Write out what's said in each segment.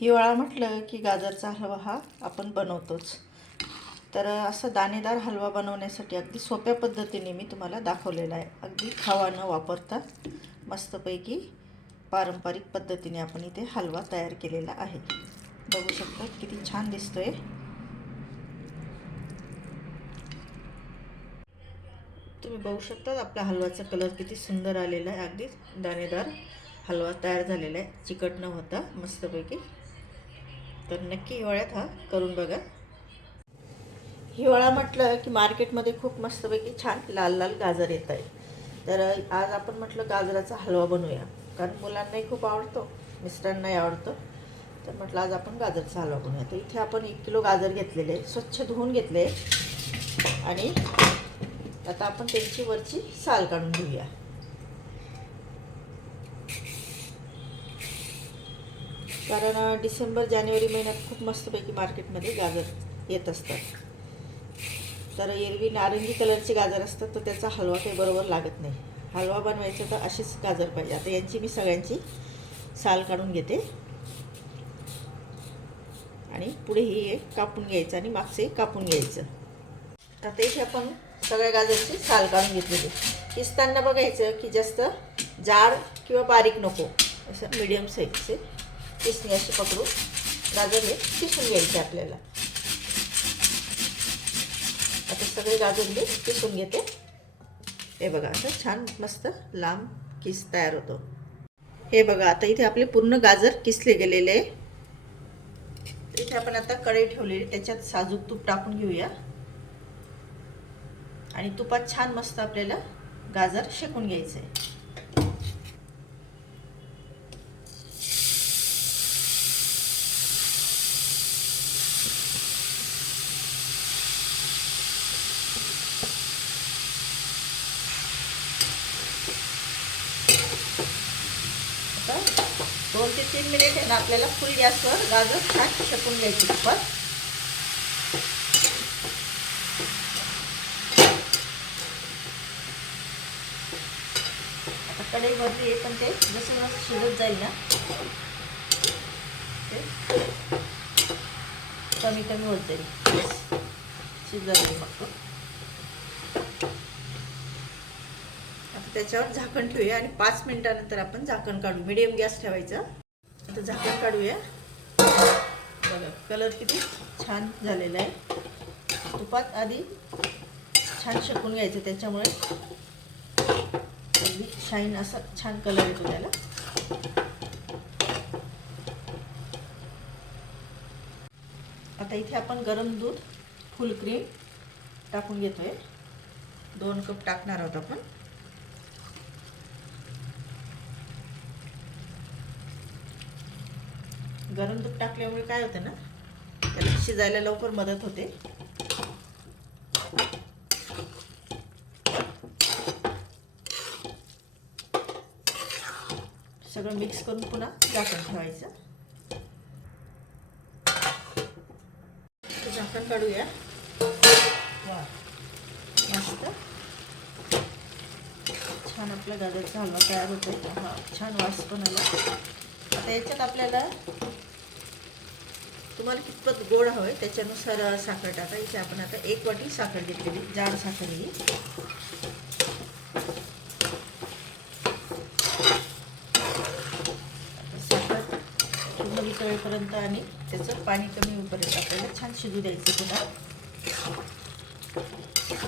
हिवाळा म्हटलं की गाजरचा हलवा हा आपण बनवतोच. तर असं दाणेदार हलवा बनवण्यासाठी अगदी सोप्या पद्धतीने मी तुम्हाला दाखवलेला आहे. अगदी खावा न वापरता मस्तपैकी पारंपरिक पद्धतीने आपण इथे हलवा तयार केलेला आहे. बघू शकता किती छान दिसतोय. तुम्ही बघू शकता आपल्या हलवाचा कलर किती सुंदर आलेला आहे. अगदी दाणेदार हलवा तयार झालेला आहे. चिकट न होता मस्तपैकी तर नक्की हिवाळ्यात हा करून बघा. हिवाळा म्हटलं की मार्केटमध्ये खूप मस्तपैकी छान लाल लाल गाजर येत आहे तर आज आपण म्हटलं गाजराचा हलवा बनवूया. कारण मुलांनाही खूप आवडतो मिस्टरांनाही आवडतो. तर म्हटलं आज आपण गाजरचा हलवा बनवूया. तर इथे आपण एक किलो गाजर घेतलेले स्वच्छ धुवून घेतले आणि आता आपण त्यांची वरची साल काढून घेऊया. कारण डिसेंबर जानेवारी महिन्यात खूप मस्तपैकी मार्केटमध्ये गाजर येत असतात. तर एरवी नारंगी कलरचे गाजर असतात तर त्याचा हलवा काही बरोबर लागत नाही. हलवा बनवायचा तर अशीच गाजर पाहिजे. आता यांची मी सगळ्यांची साल काढून घेते. आणि पुढे ही एक कापून घ्यायचं आणि मागचं एक कापून घ्यायचं. आता इथे आपण सगळ्या गाजरची साल काढून घेतलेली. किसताना बघायचं की जास्त जाड किंवा बारीक नको. असं मिडियम साईजचे किसणी अशी पकडून गाजर हे किसून घ्यायचे आपल्याला. आता सगळे गाजर मी किसून घेते. हे बघा असं छान मस्त लांब किस तयार होतो. हे बघा आता इथे आपले पूर्ण गाजर किसले गेलेले. आहे इथे आपण आता कढई ठेवलेली त्याच्यात साजूक तूप टाकून घेऊया. आणि तुपात छान मस्त आपल्याला गाजर शेकून घ्यायचं आहे आता दोन ते तीन मिनिट आहे ना आपल्याला फुल गॅसवर गाजर छान शकून घ्यायची तुपात आता कढई भरली आहे पण ते जसं जसं शिजत जाईल ना ते कमी कमी होत जाईल. शिजत जाईल फक्त. त्याच्यावर झाकण ठेवूया आणि पाच मिनिटानंतर आपण झाकण काढू. मिडियम गॅस ठेवायचा. आता झाकण काढूया. बघा कलर किती छान झालेला आहे. तुपात आधी छान शेकून घ्यायचं त्याच्यामुळे. अगदी शाईन असा छान कलर येतो त्याला. आता इथे आपण गरम दूध फुल क्रीम टाकून घेतोय. दोन कप टाकणार आहोत आपण. गरम दूध टाकल्यामुळे काय होतं ना त्याला शिजायला लवकर मदत होते. सगळं मिक्स करून पुन्हा झाकण ठेवायचं. झाकण काढूया. मस्त. छान आपला गाजरचा हलवा तयार होतो हा छान वास पण आला. आता याच्यात आपल्याला तुम्हाला कितपत गोड हवं आहे त्याच्यानुसार साखर टाका. इथे आपण आता एक वाटी साखर घेतलेली जाड साखर ही. साखर पूर्ण वितळेपर्यंत आणि त्याचं पाणी कमी होईपर्यंत आपल्याला छान शिजू द्यायचं पुन्हा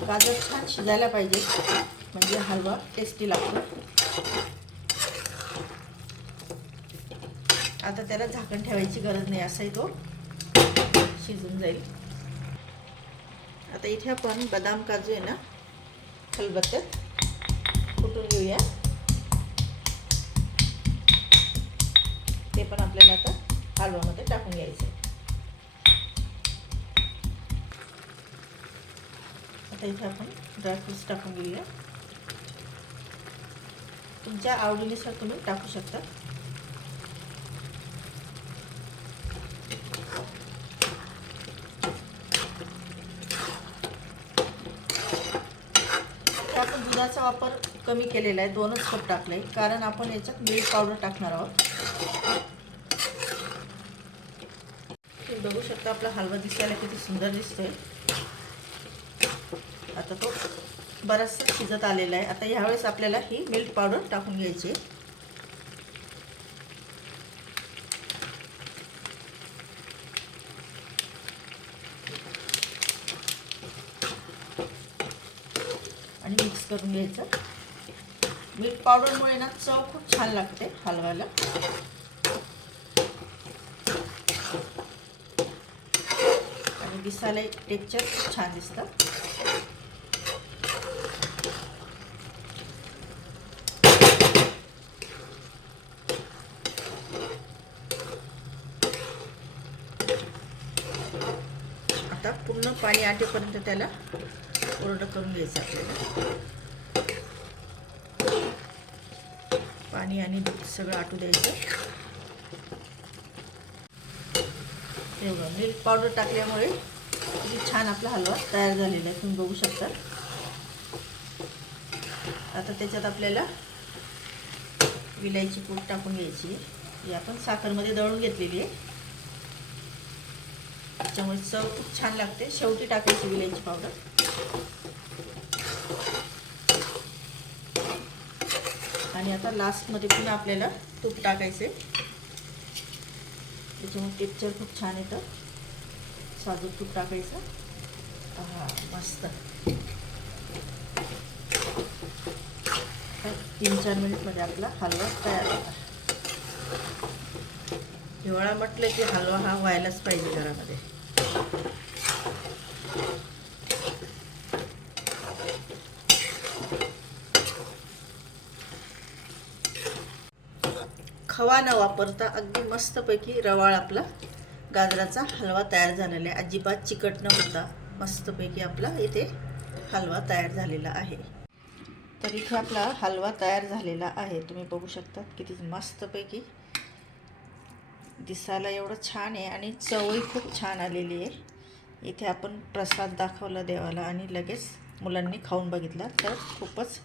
गाजर छान शिजायला पाहिजे म्हणजे हलवा टेस्टी लागतो. आता त्याला झाकण ठेवायची गरज नाही असाही तो. शिजून जाईल. आता इथे आपण बदाम काजू आहे ना खलबत्त्यात कुटून घेऊया? ते पण आपल्याला आता हलवामध्ये टाकून घ्यायचं आता इथे आपण ड्रायफ्रुट्स टाकून घेऊया. तुमच्या आवडीनुसार तुम्ही टाकू शकता आपण दुधाचा वापर कमी केलेला आहे दोनच कप टाकले कारण आपण याच्यात मिल्क पावडर टाकणार आहोत. बघू शकता आपला हलवा दिसायला किती सुंदर दिसतोय. आता तो बराचसा शिजत आलेला आहे. आता ह्यावेळेस आपल्याला ही मिल्क पावडर टाकून घ्यायची आणि मिक्स करून घ्यायचं. मीठ पावडरमुळे ना चव खूप छान लागते हलव्याला. आणि दिसायला टेक्चर खूप छान दिसतं. आता पूर्ण पाणी आटेपर्यंत त्याला कोरडं करून घ्यायचं आपल्याला. पाणी आणि दूध सगळं आटू द्यायचं. एवढं मिल्क पावडर टाकल्यामुळे किती छान आपला हलवा तयार झालेला आहे. तुम्ही बघू शकता. आता त्याच्यात आपल्याला विलायची पूड टाकून घ्यायची. ही आपण साखरमध्ये दळून घेतलेली आहे. त्याच्यामुळे चव खूप छान लागते. शेवटी टाकायची विलायची पावडर आणि आता लास्टमध्ये पुन्हा आपल्याला तूप टाकायचे. त्याच्यामुळे टेक्चर खूप छान येतं. साजूक तूप टाकायचं. हा मस्त. तीन चार मिनिटमध्ये आपला हलवा तयार होता हिवाळा म्हटलं की हलवा हा व्हायलाच पाहिजे घरामध्ये. खवा न वापरता अगदी मस्तपैकी रवाळ आपला गाजराचा हलवा तयार झालेला आहे. अजिबात चिकट न होता मस्तपैकी आपला इथे हलवा तयार झालेला आहे. तर इथे आपला हलवा तयार झालेला आहे. तुम्ही बघू शकता किती मस्तपैकी दिसायला एवढं छान आहे आणि चवही खूप छान आलेली आहे. इथे आपण प्रसाद दाखवला देवाला आणि लगेच मुलांनी खाऊन बघितला तर खूपच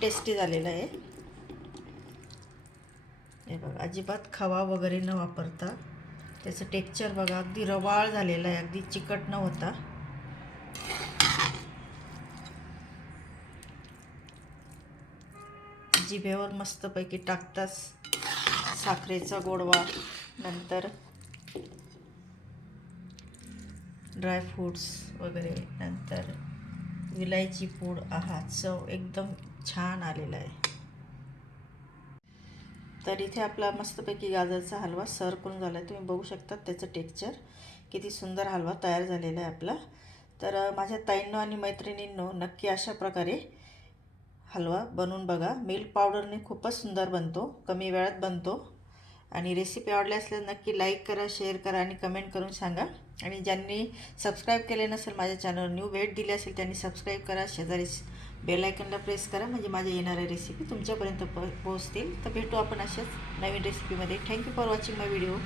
टेस्टी झालेला आहे. हे बघा अजिबात खवा वगैरे न वापरता त्याचं टेक्चर बघा अगदी रवाळ झालेलं आहे अगदी चिकट न होता. जिभेवर मस्तपैकी टाकताच साखरेचा गोडवा नंतर ड्रायफ्रूट्स वगैरे नंतर विलायची पूड. आहा चव एकदम छान आलेला आहे. तर इथे आपला मस्तपैकी गाजरचा हलवा सर्व करून झाला आहे तुम्ही बघू शकता त्याचं टेक्स्चर किती सुंदर हलवा तयार झालेला आहे आपला. तर माझ्या ताईंनो आणि मैत्रिणींनो नक्की अशा प्रकारे हलवा बनवून बघा. मिल्क पावडरने खूपच सुंदर बनतो. कमी वेळात बनतो. आणि रेसिपी आवडली असल्यास नक्की लाईक करा शेअर करा आणि कमेंट करून सांगा. आणि ज्यांनी सबस्क्राईब केले नसेल माझ्या चॅनलवर न्यू भेट दिली असेल त्यांनी सबस्क्राईब करा. शेजारी बेल आयकनला प्रेस करा. म्हणजे माझ्या येणाऱ्या रेसिपी तुमच्यापर्यंत प पोहोचतील. तर भेटू आपण अशाच नवीन रेसिपीमध्ये thank you for watching my video